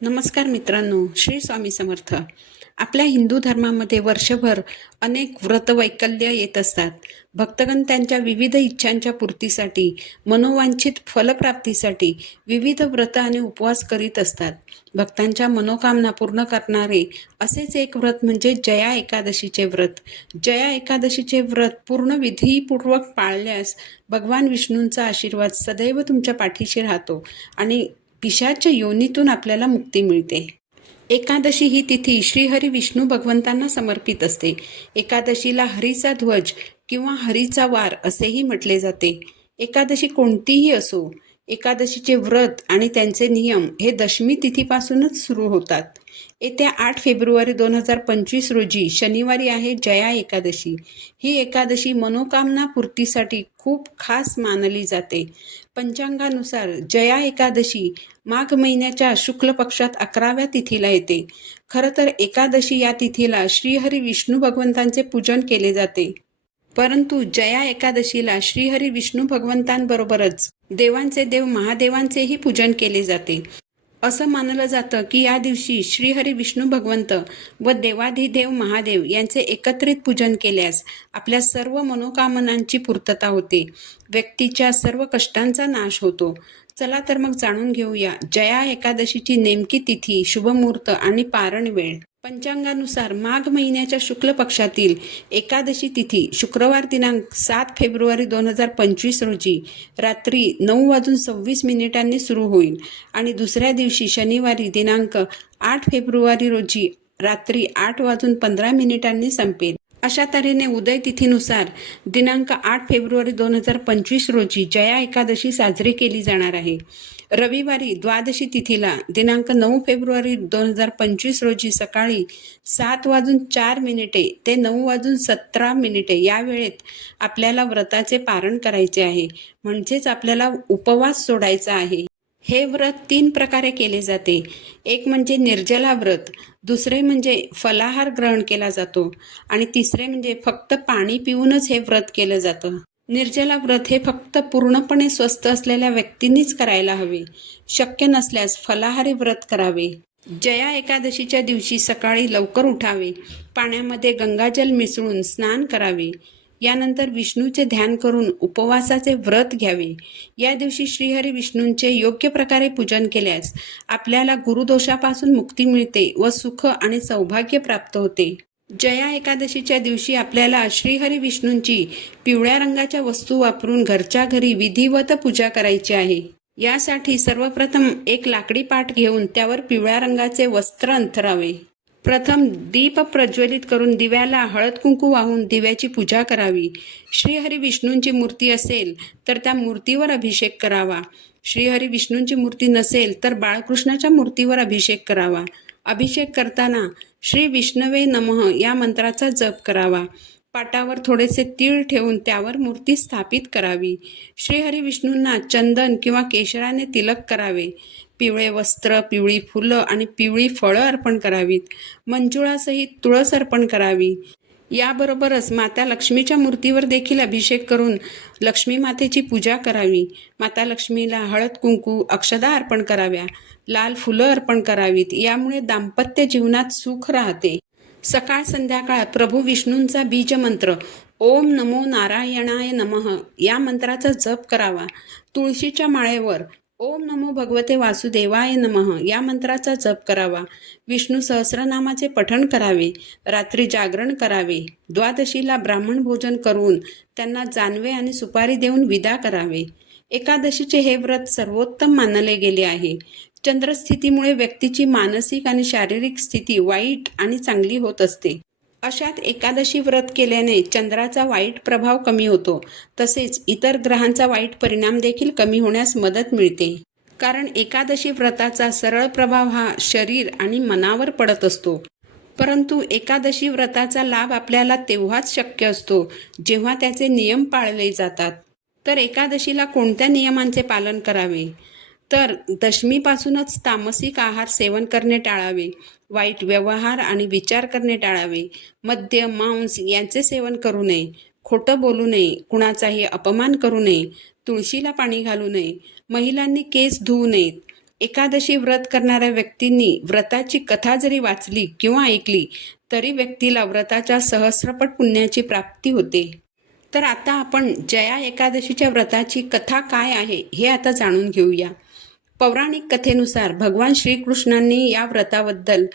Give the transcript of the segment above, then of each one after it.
नमस्कार मित्रांनो, श्री स्वामी समर्थ. आपल्या हिंदू धर्मामध्ये वर्षभर अनेक व्रतवैकल्य येत असतात. भक्तगण त्यांच्या विविध इच्छांच्या पूर्तीसाठी, मनोवांछित फलप्राप्तीसाठी विविध व्रत आणि उपवास करीत असतात. भक्तांच्या मनोकामना पूर्ण करणारे असेच एक व्रत म्हणजे जया एकादशीचे व्रत. जया एकादशीचे व्रत पूर्ण विधीपूर्वक पाळल्यास भगवान विष्णूंचा आशीर्वाद सदैव तुमच्या पाठीशी राहतो आणि पिशाच योनीतून आपल्याला मुक्ती मिळते. एकादशी ही तिथी श्रीहरी विष्णू भगवंतांना समर्पित असते. एकादशीला हरीचा ध्वज किंवा हरीचा वार असेही म्हटले जाते. एकादशी कोणतीही असो, एकादशीचे व्रत आणि त्यांचे नियम हे दशमी तिथीपासूनच सुरू होतात. येत्या 8 फेब्रुवारी 2025 रोजी शनिवारी आहे जया एकादशी. ही एकादशी मनोकामना पूर्तीसाठी खूप खास मानली जाते. पंचांगानुसार जया एकादशी माघ महिन्याच्या शुक्ल पक्षात 11व्या तिथीला येते. खरं तर एकादशी या तिथीला श्रीहरी विष्णू भगवंतांचे पूजन केले जाते. परंतु जया एकादशीला श्रीहरी विष्णू भगवंतांबरोबरच देवांचे देव महादेवांचेही पूजन केले जाते. असं मानलं जातं की या दिवशी श्रीहरी विष्णू भगवंत व देवाधिदेव महादेव यांचे एकत्रित पूजन केल्यास आपल्या सर्व मनोकामनांची पूर्तता होते, व्यक्तीच्या सर्व कष्टांचा नाश होतो. चला तर मग जाणून घेऊया जया एकादशीची नेमकी तिथी, शुभमुहूर्त आणि पारण वेळ. पंचांगानुसार माघ महिन्याच्या शुक्ल पक्षातील एकादशी तिथी शुक्रवार दिनांक 7 फेब्रुवारी 2025 रोजी रात्री 9:26 सुरू होईल आणि दुसऱ्या दिवशी शनिवारी दिनांक 8 फेब्रुवारी रोजी रात्री 8:15 संपेल. अशा तऱ्हेने उदय तिथीनुसार दिनांक 8 फेब्रुवारी 2025 रोजी जया एकादशी साजरी केली जाणार आहे. रविवारी द्वादशी तिथीला दिनांक 9 फेब्रुवारी 2025 रोजी सकाळी 7:04 ते 9:17 या वेळेत आपल्याला व्रताचे पारण करायचे आहे, म्हणजेच आपल्याला उपवास सोडायचा आहे. हे व्रत 3 प्रकारे केले जाते. एक म्हणजे निर्जला व्रत, दुसरे म्हणजे फलाहार ग्रहण केला जातो आणि तिसरे म्हणजे फक्त पाणी पिऊनच हे व्रत केलं जातं. निर्जला व्रत हे फक्त पूर्णपणे स्वस्थ असलेल्या व्यक्तींनीच करायला हवे. शक्य नसल्यास फलाहारी व्रत करावे. जया एकादशीच्या दिवशी सकाळी लवकर उठावे, पाण्यामध्ये गंगाजल मिसळून स्नान करावे. यानंतर विष्णूचे ध्यान करून उपवासाचे व्रत घ्यावे. या दिवशी श्रीहरी विष्णूंचे योग्य प्रकारे पूजन केल्यास आपल्याला गुरुदोषापासून मुक्ती मिळते व सुख आणि सौभाग्य प्राप्त होते. जया एकादशीच्या दिवशी आपल्याला श्रीहरी विष्णूंची पिवळ्या रंगाच्या वस्तू वापरून घरच्या घरी विधिवत पूजा करायची आहे. यासाठी सर्वप्रथम एक लाकडी पाट घेऊन त्यावर पिवळ्या रंगाचे वस्त्र अंथरावे. प्रथम दीप प्रज्वलित करून दिव्याला हळद कुंकू वाहून दिव्याची पूजा करावी. श्रीहरी विष्णूंची मूर्ती असेल तर त्या मूर्तीवर अभिषेक करावा. श्रीहरी विष्णूंची मूर्ती नसेल तर बाळकृष्णाच्या मूर्तीवर अभिषेक करावा. अभिषेक करताना श्री विष्णवे नमः या मंत्राचा जप करावा. पाटावर थोडेसे तीळ ठेवून त्यावर मूर्ती स्थापित करावी. श्रीहरी विष्णूंना चंदन किंवा केशराने तिलक करावे. पिवळे वस्त्र, पिवळी फुलं आणि पिवळी फळं अर्पण करावीत. मंजुळासहित तुळस अर्पण करावी. याबरोबरच माता लक्ष्मीच्या मूर्तीवर देखील अभिषेक करून लक्ष्मी मातेची पूजा करावी. माता लक्ष्मीला हळद कुंकू, अक्षदा अर्पण कराव्या. लाल फुलं अर्पण करावीत. यामुळे दाम्पत्य जीवनात सुख राहते. सकाळ संध्याकाळ प्रभू विष्णूंचा बीजमंत्र ओम नमो नारायणाय नमः या मंत्राचा जप करावा. तुळशीच्या माळेवर ओम नमो भगवते वासुदेवाय नमः या मंत्राचा जप करावा. विष्णू सहस्रनामाचे पठण करावे. रात्री जागरण करावे. द्वादशीला ब्राह्मण भोजन करून त्यांना जानवे आणि सुपारी देऊन विदा करावे. एकादशीचे हे व्रत सर्वोत्तम मानले गेले आहे. चंद्रस्थितीमुळे व्यक्तीची मानसिक आणि शारीरिक स्थिती वाईट आणि चांगली होत असते. अशात एकादशी व्रत केल्याने चंद्राचा वाईट प्रभाव कमी होतो. तसेच इतर ग्रहांचा वाईट परिणाम देखील कमी होण्यास मदत मिळते. कारण एकादशी व्रताचा सरळ प्रभाव हा शरीर आणि मनावर पडत असतो. परंतु एकादशी व्रताचा लाभ आपल्याला तेव्हाच शक्य असतो जेव्हा त्याचे नियम पाळले जातात. तर एकादशीला कोणत्या नियमांचे पालन करावे? तर दशमीपासूनच तामसिक आहार सेवन करणे टाळावे. वाईट व्यवहार आणि विचार करणे टाळावे. मद्य, मांस यांचे सेवन करू नये. खोटं बोलू नये. कुणाचाही अपमान करू नये. तुळशीला पाणी घालू नये. महिलांनी केस धुवू नयेत. एकादशी व्रत करणाऱ्या व्यक्तींनी व्रताची कथा जरी वाचली किंवा ऐकली तरी व्यक्तीला व्रताच्या सहस्रपट पुण्याची प्राप्ती होते. तर आता आपण जया एकादशीच्या व्रताची कथा काय आहे हे आता जाणून घेऊया. पौराणिक कथेनुसार भगवान श्रीकृष्णांनी या व्रताबद्दल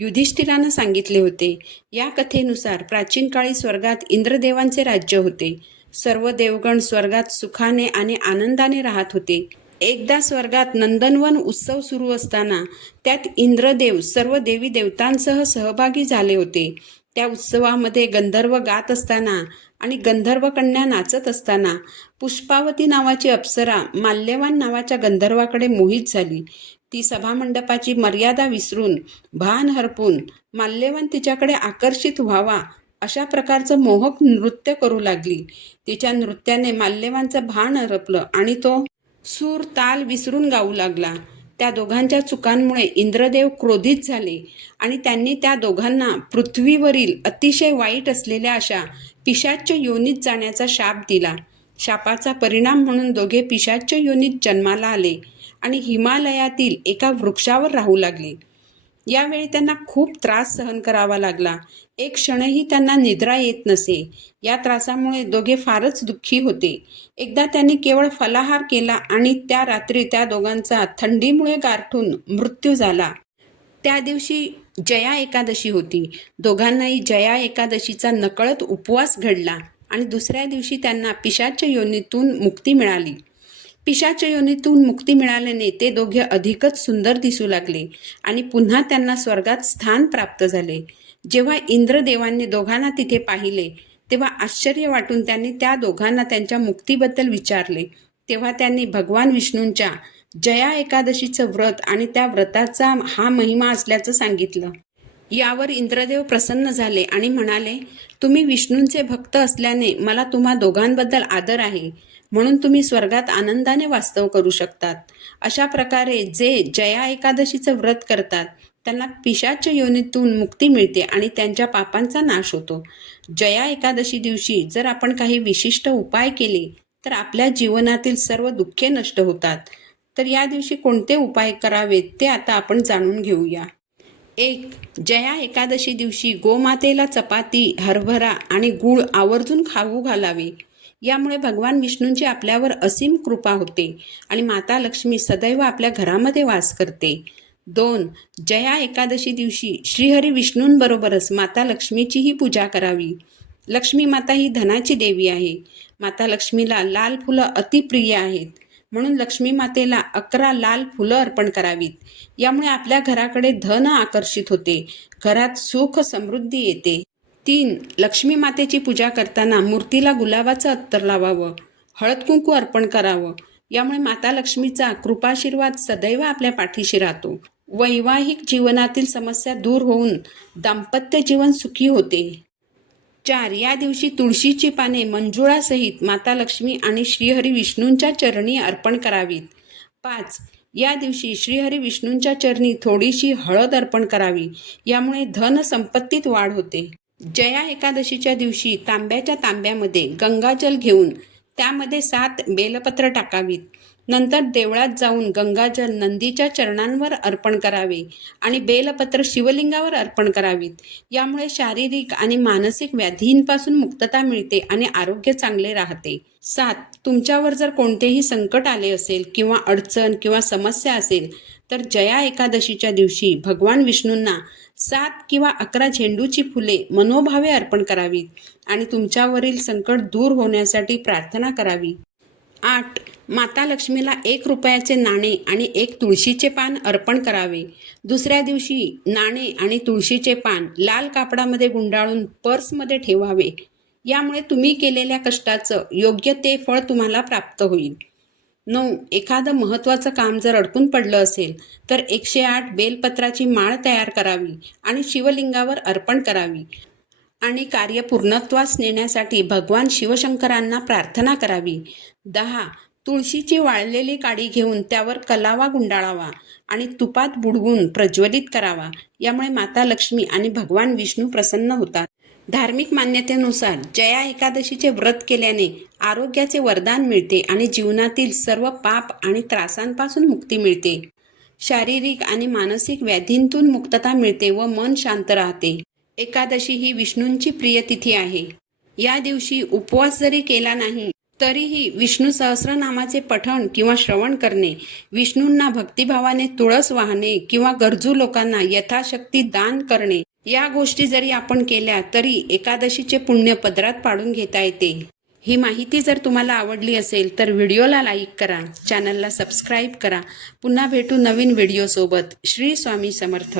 युधिष्ठिरांना सांगितले होते. या कथेनुसार प्राचीन काळी स्वर्गात इंद्रदेवांचे राज्य होते. सर्व देवगण स्वर्गात सुखाने आणि आनंदाने राहत होते. एकदा स्वर्गात नंदनवन उत्सव सुरू असताना त्यात इंद्रदेव सर्व देवी देवतांसह सहभागी झाले होते. त्या उत्सवामध्ये गंधर्व गात असताना आणि गंधर्व कन्या नाचत असताना पुष्पावती नावाची अप्सरा माल्यवान नावाच्या गंधर्वाकडे मोहित झाली. ती सभामंडपाची मर्यादा विसरून भान हरपून माल्यवान तिच्याकडे आकर्षित व्हावा अशा प्रकारचं मोहक नृत्य करू लागली. तिच्या नृत्याने माल्यवानचं भान हरपलं आणि तो सूर ताल विसरून गाऊ लागला. त्या दोघांच्या चुकांमुळे इंद्रदेव क्रोधित झाले आणि त्यांनी त्या दोघांना पृथ्वीवरील अतिशय वाईट असलेल्या अशा पिशाच्य योनीत जाण्याचा शाप दिला. शापाचा परिणाम म्हणून दोघे पिशाच्य योनीत जन्माला आले आणि हिमालयातील एका वृक्षावर राहू लागले. यावेळी त्यांना खूप त्रास सहन करावा लागला. एक क्षणही त्यांना निद्रा येत नसे. या त्रासामुळे दोघे फारच दुःखी होते. एकदा त्यांनी केवळ फलाहार केला आणि त्या रात्री त्या दोघांचा थंडीमुळे गारठून मृत्यू झाला. त्या दिवशी जया एकादशी होती. दोघांनाही जया एकादशीचा नकळत उपवास घडला आणि दुसऱ्या दिवशी त्यांना पिशाच्य योनीतून मुक्ती मिळाली. पिशाच्य योनीतून मुक्ती मिळाल्याने ते दोघे अधिकच सुंदर दिसू लागले आणि पुन्हा त्यांना स्वर्गात स्थान प्राप्त झाले. जेव्हा इंद्रदेवांनी दोघांना तिथे पाहिले तेव्हा आश्चर्य वाटून त्यांनी त्या दोघांना त्यांच्या मुक्तीबद्दल विचारले. तेव्हा त्यांनी भगवान विष्णूंच्या जया एकादशीचं व्रत आणि त्या व्रताचा हा महिमा असल्याचं सांगितलं. यावर इंद्रदेव प्रसन्न झाले आणि म्हणाले, तुम्ही विष्णूंचे भक्त असल्याने मला तुम्हा दोघांबद्दल आदर आहे, म्हणून तुम्ही स्वर्गात आनंदाने वास्तव करू शकतात. अशा प्रकारे जे जया एकादशीचं व्रत करतात त्यांना पिशाच्य योनीतून मुक्ती मिळते आणि त्यांच्या पापांचा नाश होतो. जया एकादशी दिवशी जर आपण काही विशिष्ट उपाय केले तर आपल्या जीवनातील सर्व दुःखे नष्ट होतात. तर या दिवशी कोणते उपाय करावेत ते आता आपण जाणून घेऊया. 1. जया एकादशी दिवशी गोमातेला चपाती, हरभरा आणि गूळ आवर्जून खाऊ घालावे. यामुळे भगवान विष्णूंची आपल्यावर असीम कृपा होते आणि माता लक्ष्मी सदैव आपल्या घरामध्ये वास करते. 2. जया एकादशी दिवशी श्रीहरी विष्णूंबरोबरच माता लक्ष्मीचीही पूजा करावी. लक्ष्मी माता ही धनाची देवी आहे. माता लक्ष्मीला लाल फुलं अतिप्रिय आहेत, म्हणून लक्ष्मी मातेला 11 लाल फुलं अर्पण करावीत. यामुळे आपल्या घराकडे धन आकर्षित होते, घरात सुख समृद्धी येते. 3. लक्ष्मी मातेची पूजा करताना मूर्तीला गुलाबाचं अत्तर लावावं, हळद कुंकू अर्पण करावं. यामुळे माता लक्ष्मीचा कृपाशीर्वाद सदैव आपल्या पाठीशी राहतो. वैवाहिक जीवनातील समस्या दूर होऊन दाम्पत्य जीवन सुखी होते. 4. या दिवशी तुळशीची पाने मंजुळासहित माता लक्ष्मी आणि श्रीहरी विष्णूंच्या चरणी अर्पण करावीत. 5. या दिवशी श्रीहरी विष्णूंच्या चरणी थोडीशी हळद अर्पण करावी. यामुळे धन संपत्तीत वाढ होते. जया एकादशीच्या दिवशी तांब्याच्या तांब्यामध्ये गंगाजल घेऊन त्यामध्ये 7 बेलपत्र टाकावीत. नंतर देवळात जाऊन गंगाजल नंदीच्या चरणांवर अर्पण करावे आणि बेलपत्र शिवलिंगावर अर्पण करावीत. यामुळे शारीरिक आणि मानसिक व्याधींपासून मुक्तता मिळते आणि आरोग्य चांगले राहते. 7. तुमच्यावर जर कोणतेही संकट आले असेल किंवा अडचण किंवा समस्या असेल तर जया एकादशीच्या दिवशी भगवान विष्णूंना 7 किंवा 11 झेंडूची फुले मनोभावे अर्पण करावीत आणि तुमच्यावरील संकट दूर होण्यासाठी प्रार्थना करावी. 8. माता लक्ष्मीला 1 रुपयाचे नाणे आणि 1 तुळशीचे पान अर्पण करावे. दुसऱ्या दिवशी नाणे आणि तुळशीचे पान लाल कापडामध्ये गुंडाळून पर्समध्ये ठेवावे. यामुळे तुम्ही केलेल्या कष्टाचं योग्य ते फळ तुम्हाला प्राप्त होईल. 9. एखादं महत्त्वाचं काम जर अडकून पडलं असेल तर 108 बेलपत्राची माळ तयार करावी आणि शिवलिंगावर अर्पण करावी आणि कार्य पूर्णत्वास नेण्यासाठी भगवान शिवशंकरांना प्रार्थना करावी. 10. तुळशीची वाळलेली काडी घेऊन त्यावर कलावा गुंडाळावा आणि तुपात बुडवून प्रज्वलित करावा. यामुळे माता लक्ष्मी आणि भगवान विष्णू प्रसन्न होतात. धार्मिक मान्यतेनुसार जया एकादशीचे व्रत केल्याने आरोग्याचे वरदान मिळते आणि जीवनातील सर्व पाप आणि त्रासांपासून मुक्ती मिळते. शारीरिक आणि मानसिक व्याधींतून मुक्तता मिळते व मन शांत राहते. एकादशी ही विष्णूंची प्रिय तिथी आहे. या दिवशी उपवास जरी केला नाही तरीही विष्णू सहस्रनामाचे पठण किंवा श्रवण करणे, विष्णूंना भक्तिभावाने तुळस वाहणे किंवा गरजू लोकांना यथाशक्ती दान करणे, या गोष्टी जरी आपण केल्या तरी एकादशीचे पुण्य पदरात पाडून घेता येते. ही माहिती जर तुम्हाला आवडली असेल तर व्हिडिओला लाईक करा, चॅनलला सबस्क्राईब करा. पुन्हा भेटू नवीन व्हिडिओसोबत. श्री स्वामी समर्थ.